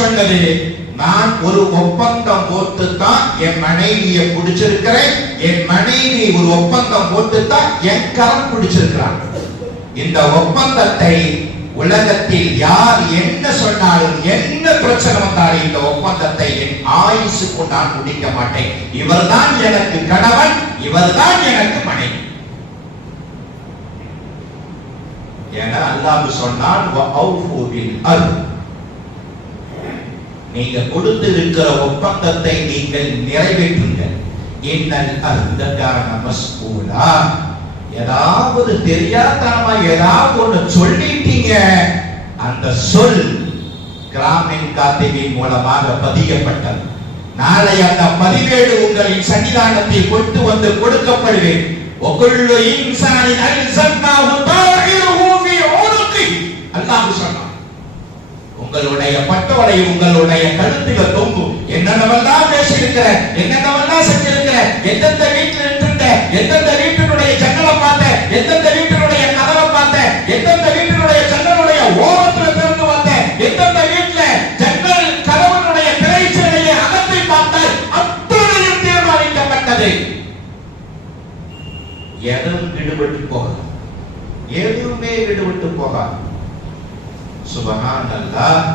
சொன்னது, நான் ஒரு ஒப்பந்தம் போட்டு தான் என் மனைவியை பிடிச்சிருக்கிறேன், என் மனைவி ஒரு ஒப்பந்தம் போட்டு தான் என் கரம் பிடிச்சிருக்கிறான். இந்த ஒப்பந்தத்தை உலகத்தில் யார் என்ன சொன்னாலும், என்ன பிரச்சனை வந்தாலும், இந்த ஒப்பந்தத்தை என் ஆயுசுக்கு நான் முடிக்க மாட்டேன். இவர்தான் எனக்கு கணவன், இவர்தான் எனக்கு மனைவி. ஏன்னா அல்லாஹ் சொன்னான், நீங்க கொடுத்து இருக்கிற ஒப்பந்தத்தை நீங்கள் நிறைவேற்றுங்கள். இன்னல் அர்தகான மஸ்ஊலா, ஏதாவது தெரியாதனமா ஏதாவது ஒன்று சொல்லிட்டீங்க, அந்த சொல் கிராமின் காத்திபின் மூலமாக பதியப்பட்டது. நாளை அந்த பதிவேடு உங்களின் சன்னிதானத்தில் கொண்டு வந்து கொடுக்கப்படுவேன். ஒக்குள்ளு இன்சானின் அல்ஸம்னாஹு தாயிருஹு ஃபீ உனுகி. அல்லாஹ் சொன்னான், உங்களுடைய பட்டோலை உங்களுடைய கழுத்துல தொங்கும். என்னென்னவெல்லாம் பேசியிருக்கிற, என்னென்னவெல்லாம் செஞ்சிருக்கிற, எந்தெந்த வீட்டில் இருந்த, எந்தெந்த வீட்டினுடைய ஜன்னலை பார்த்த, எந்தெந்த வீட்டினுடைய கதவை பார்த்த, எந்தெந்த வீட்டினுடைய ஜன்னலுடைய ஓரத்தில் திறந்து வந்த, எந்தெந்த வீட்டுல ஜன்னல் கதவனுடைய திரைச்சீலையை அகத்தை பார்த்த, அத்தனையும் தீர்மானிக்கப்பட்டது. எதுவும் விடுபட்டு போகாது, எதுவுமே விடுபட்டு போகாது. சுபஹானல்லாஹ்.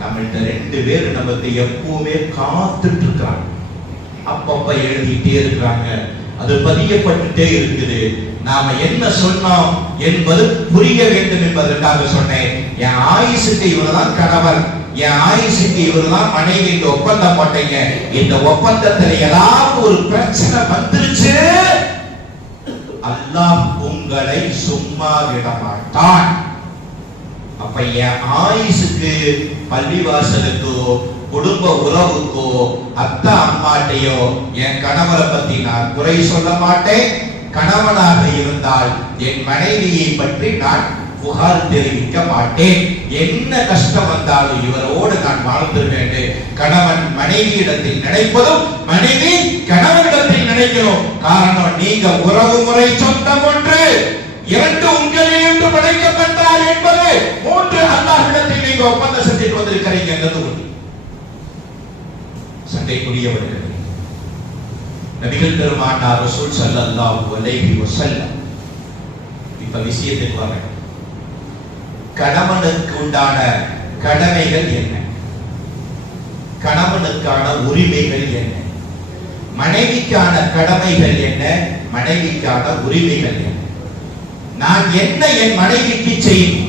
நம்மள்ட்ட ரெண்டு பேர் நமக்கு எப்பவுமே காத்துட்டு இருக்காங்க, அப்பப்ப எழுதிட்டே இருக்கிறாங்க, அது பதியப்பட்டுட்டே இருக்குது. நாம என்ன சொன்னோம் என்பது புரிய வேண்டும் என்பதற்காக சொன்னேன். என் ஆயுசுக்கு இவர்தான் கணவர், என் ஆயுசுக்கு இவர்தான் மனைவி, இந்த ஒப்பந்தம் போட்டீங்க. இந்த ஒப்பந்தத்துல ஏதாவது ஒரு பிரச்சனை வந்துருச்சு, அல்லாஹ் உங்களை சும்மா விட மாட்டான். அப்ப என் ஆயுசுக்கு பள்ளிவாசலுக்கோ குடும்ப உறவுக்கோ அத்தா அம்மாட்டையோ என் கணவரை பத்தி நான் குறை சொல்ல மாட்டேன். கணவனாக இருந்தால் என் மனைவியை பற்றி நான் புகார் தெரிவிக்க மாட்டேன். என்ன கஷ்டம் வந்தாலும் இவரோடு நான் வாழ்ந்துருவேன். கணவன் மனைவியிடத்தில் நினைப்பதும் மனைவி கணவனிடத்தில் நினைக்கணும். காரணம், நீங்க உறவு முறை சொந்தம் ஒன்று, இரண்டு உங்களிலிருந்து படைக்கப்பட்டார் என்பது, மூன்று அல்லாஹ்விடத்தில் நீங்க ஒப்பந்தம் செஞ்சுட்டு வந்திருக்கிறீங்க. சண்டைக்குரியவர்கள், நபிகள் பெருமானார் ரசூல் ஸல்லல்லாஹு அலைஹி வஸல்லம் இப்ப விஷயத்துக்கு வர, கணவனுக்கு உண்டான கடமைகள் என்ன, கணவனுக்கான உரிமைகள் என்ன, மனைவிக்கான கடமைகள் என்ன, மனைவிக்கான உரிமைகள் என்ன, நான் என்ன என் மனைவிக்கு செய்யும்,